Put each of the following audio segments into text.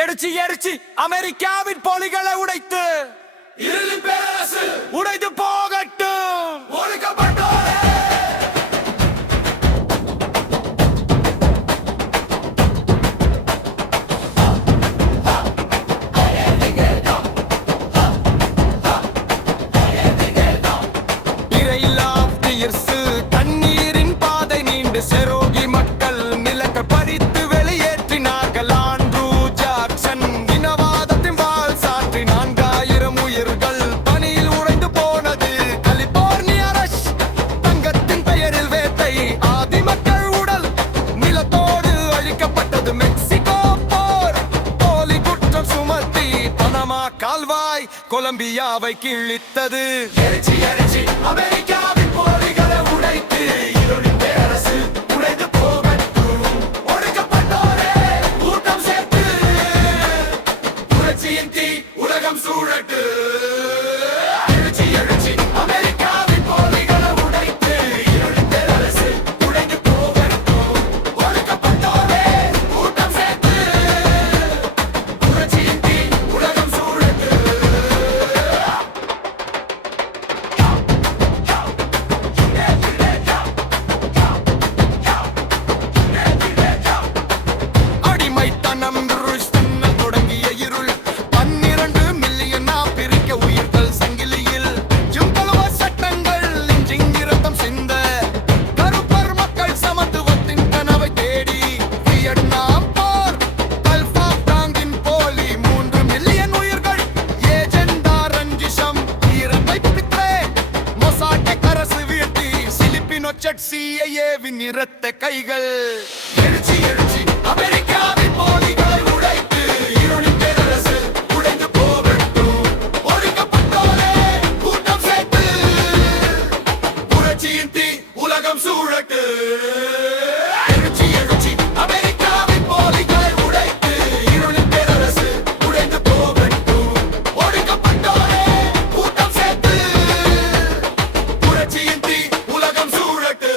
எரிச்சு எரிச்சு அமெரிக்காவின் போலிகளை உடைத்து உடைத்து போகட்டும். ஒடுக்கப்பட்டோரே தண்ணீரின் பாதை நீண்டு செரோகி மக்கள் நிலக்க பறித்து வெளியேற்றினார்கள். ஆண்ட்ரூ ஜாக்சன் இனவாதத்தின் வாள் சாற்றி 4000 உயிர்கள் பனியில் உறைந்து போனது. கலிபோர்னியா ரஷ் தங்கத்தின் பெயரில் வேட்டை ஆதி மக்கள் உடல் நிலத்தோடு அழிக்கப்பட்டது. மெக்சிகோ போர் போலி குற்றம் சுமத்தி பனமா கால்வாய் கொலம்பியாவை கிழித்தது. எரிச்சி எரிச்சி அமெரிக்காவின் போலிகளை உடைத்து இருளின் பேரரசு உடைந்து போகட்டும். ஒடுக்கப்பட்டோரே கூட்டம் சேர்த்து புரட்சியின் தீ உலகம் சூழட்டு. எழுச்சி எழுச்சி அமெரிக்காவின் போலிகளை உடைத்து இருளின் பேரரசு உடைந்து போகட்டும். ஒடுக்கப்பட்டோரே கூட்டம் சேர்த்து புரட்சியின் தீ உலகம் சூழட்டு. அடிமைத்தனம் தொடங்கிய இருள் 12 மில்லியன் பிரிக்க உயிர்கள் சங்கிலியில் ஜும்பலுவ சட்டங்கள் நெஞ்சிங்கிரத்தம் சிந்த கருப்பர் மக்கள் சமத்துவத்தின் கனவை தேடி வியட்நாம் போர் கல்ஃபாங்கின் போலி 3 மில்லியன் உயிர்கள் ஏஜெண்டா ரஞ்சிஷம் ஈரத்தை பிடித்தே மொசாட்டை அரசு வீழ்த்தி சிலிப்பினொச்சட் சிஐஏவின் இரத்த கைகள். எழுச்சி எழுச்சி அமெரிக்காவின் போலிகளை உடைத்து இருளின் பேரரசு உடைந்து போகட்டும். ஒடுக்கப்பட்டோரே கூட்டம் சேர்த்து புரட்சியின் தீ உலகம் சூழட்டு. எழுச்சி எழுச்சி அமெரிக்காவின் போலிகளை உடைத்து இருளின் பேரரசு உடைந்து போகட்டும். ஒடுக்கப்பட்டோரே கூட்டம் சேர்த்து புரட்சியின் தீ உலகம் சூழட்டு.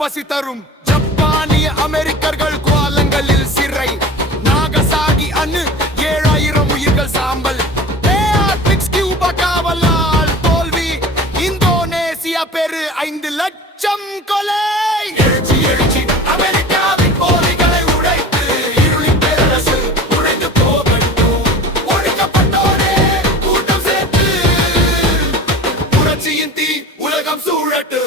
பசி தரும் ஜப்பானிய அமெரிக்கர்கள் கோலங்களில் சிறை நாகசாகி அணு 7000 உயிர்கள் சாம்பல். கியூபா காவலால் தோல்வி இந்தோனேசியா பெரு 5 லட்சம் கொலை. எழுச்சி எழுச்சி அமெரிக்காவின் போலிகளை உடைத்து இருளின் பேரரசு உடைந்து போகட்டும். ஒடுக்கப்பட்டோரே கூட்டம் சேர்த்து புரட்சியின் தீ உலகம் சூழட்டு.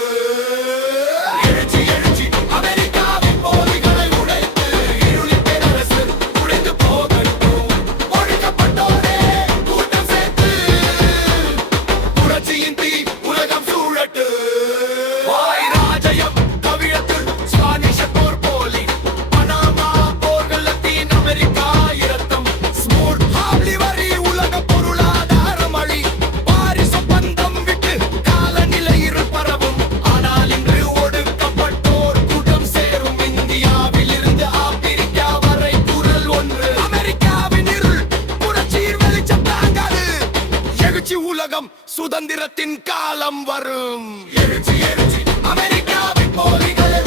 உலகம் சுதந்திரத்தின் காலம் வரும். எழுச்சி எழுச்சி அமெரிக்காவின் போலிகளை